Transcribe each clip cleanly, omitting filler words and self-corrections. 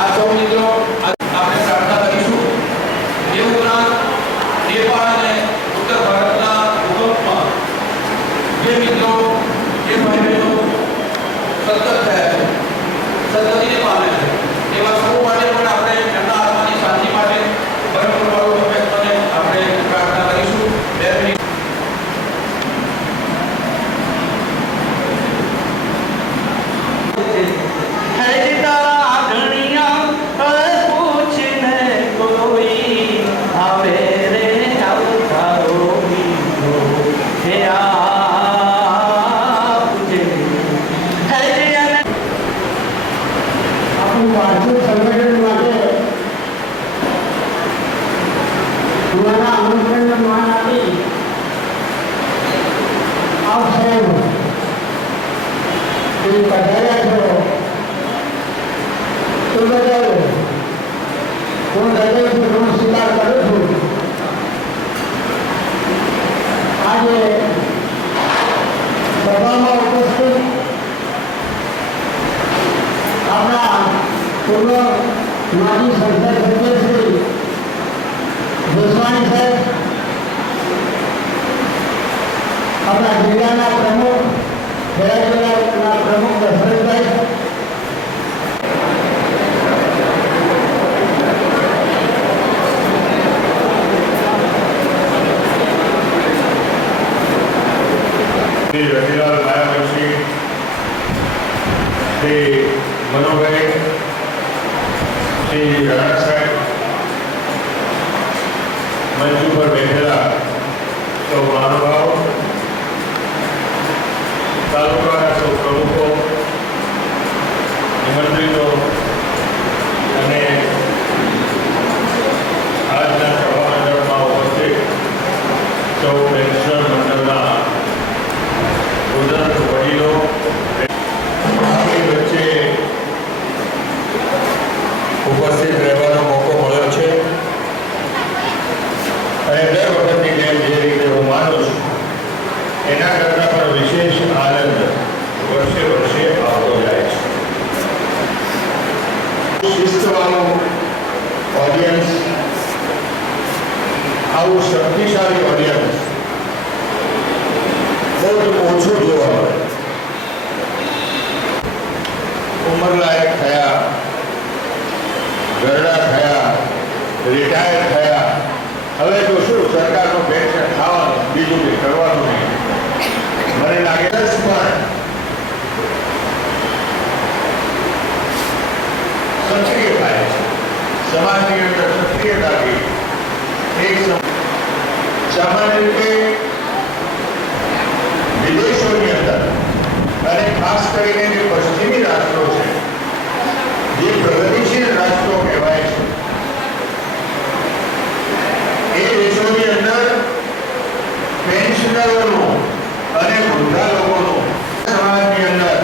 આ સૌ મિત્રો આપણે પ્રાર્થના કરીશું। એ ઉપરાંત નેપાળ અને ઉત્તર ભારતના ભૂકંપમાં જે મિત્રો જે ભાઈઓ સતત થયા છે, સદગતિને પામે છે, એવા સૌ માટે પણ આપણે એમના આત્માની શાંતિ માટે પરમપૂર્ણ ભગવાનને આપણે પ્રાર્થના કરીશું। 2 મિનિટ माजी संसद सदस्य श्री गोस्वामी साहब, अपना जिला प्रमुख जिला प्रमुख दशरथ भाई, रतिलाल मायावंशी, श्री मनोभाई, श्री राणा साहब, मंच पर बैठेला सौ महानुभाव, तालुका सौ प्रमुखों, निमंत्रितों અને આજના સભા મંડળમાં ઉપસ્થિત સૌ પેન્શન મંડળના ઉદંત વડીલો આપણી વચ્ચે ઉપસ્થિત રહેવાનો મોકો મળ્યો છે અને દર વખતની જેમ જે રીતે હું માનું છું એના કરતાં પણ વિશેષ આનંદ વર્ષે વર્ષે આવતો જાય છે। શિસ્તવાળું ઓડિયન્સ, આવું શક્તિશાળી ઓડિયન્સ બહુ જ ઓછું જોવા મળે। ઉંમરલાયક થયા, ઘરડા થયા, રિટાયર થયા, હવે તો શું સરકારનું પેન્શન ખાવાનું, બીજું કંઈ કરવાનું નહીં। મને લાગે પણ સક્રિય થાય છે સમાજની અંદર। સક્રિયતાથી એક સામાન્ય રીતે વિદેશોની અંદર અને ખાસ કરીને જે પશ્ચિમી રાષ્ટ્રો છે, જે પ્રગતિશીલ રાષ્ટ્રો કહેવાય છે, એ દેશોની અંદર પેન્શનરોનું અને વૃદ્ધા લોકોનું સમાજની અંદર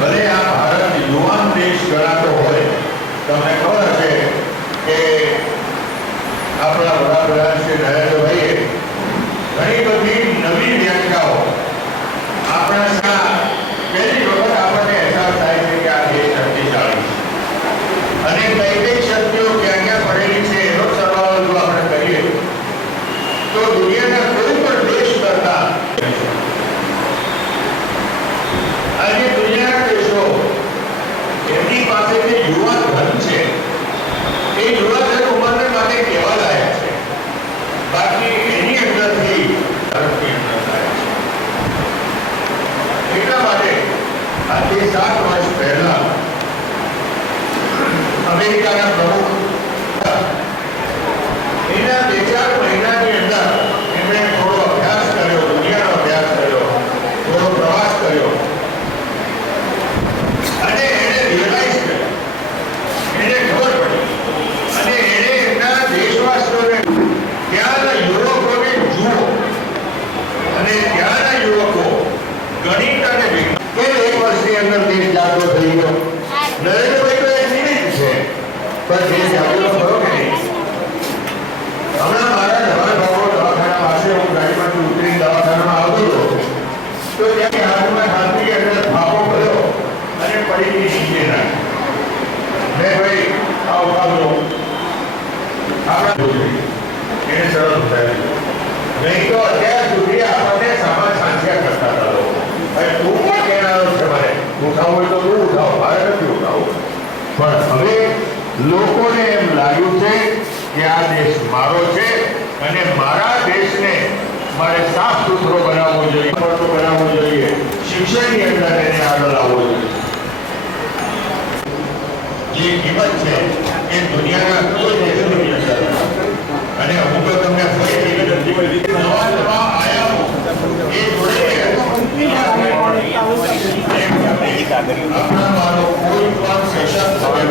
ભલે આ ભારત યુવાન દેશ ગણાતો હોય, તમને ખબર હશે કે આપણા વડાપ્રધાન શ્રી નરેન્દ્રભાઈએ ઘણી બધી નવી વ્યાખ્યાઓ આપણા પહેલી વખત આપણને અહેસાસ થાય છે કે આ દેશ શક્તિશાળી છે અને કઈ કઈ શક્તિઓ ક્યાં ક્યાં પડેલી છે એનો સરવાળો જો આપણે કરીએ તો દુનિયાના કોઈ પણ દેશ કરતા આજે દુનિયાના દેશો એમની પાસે જે યુવા ધન છે એ યુવા ધન ઉંમરને માટે કહેવા લાયક છે, બાકી એની અંદરથી તરફની અંદર થાય છે। એટલા માટે આજથી 7 વર્ષ પહેલા અમેરિકાના પ્રમુખ એના 2-4 મહિનાની અંદર એમણે થોડો અભ્યાસ કર્યો, દુનિયાનો અભ્યાસ કર્યો, થોડો પ્રવાસ કર્યો અને એને રિયલાઇઝ કર્યું, એને ખબર પડી અને એને એમના દેશવાસીઓને ત્યાંના યુવકોને જુઓ અને ત્યાંના યુવકો ગણિત અને વિજ્ઞાન કે 1 વર્ષની અંદર દેશ જાગૃત થઈ ગયો। નરેન્દ્રભાઈ તો એક નિમિત્ત છે, પણ દેશ જાગૃત થયો કે નહીં? હમણાં મારા ધવલ બાબુ દવાખાના પાસે હું ગાડીમાંથી ઉતરીને દવાખાનામાં આવતો હતો તો ત્યાં હાથમાં હાથની અંદર ફાંફો કર્યો અને પડીની નીચે રાખી। ને ભાઈ આ ઉઠાવજો આપણે એને સરળ ઉઠાવી નહીં તો અત્યાર સુધી આપણને સમાજ સાંસ્યા કરતા હતા લોકો હવે તું પણ કહેનારો છે મને ઉઠાવો હોય તો તું ઉઠાવો મારે નથી ઉઠાવવું પણ હવે લોકોને એમ લાગ્યું છે કે આ દેશ મારો છે અને મારા દેશને મારે સાફ સુથરો બનાવવો જોઈએ પડતો બનાવવો જોઈએ શિક્ષણની અંદર એને આગળ લાવવો જોઈએ જે કિંમત છે એ દુનિયાના કોઈ દેશોની અંદર અને હું તો તમને ફરીથી વિનંતી કરી નવા નવા આયામો એ જોડે આપણા મારો કોઈ પણ સેશન હવે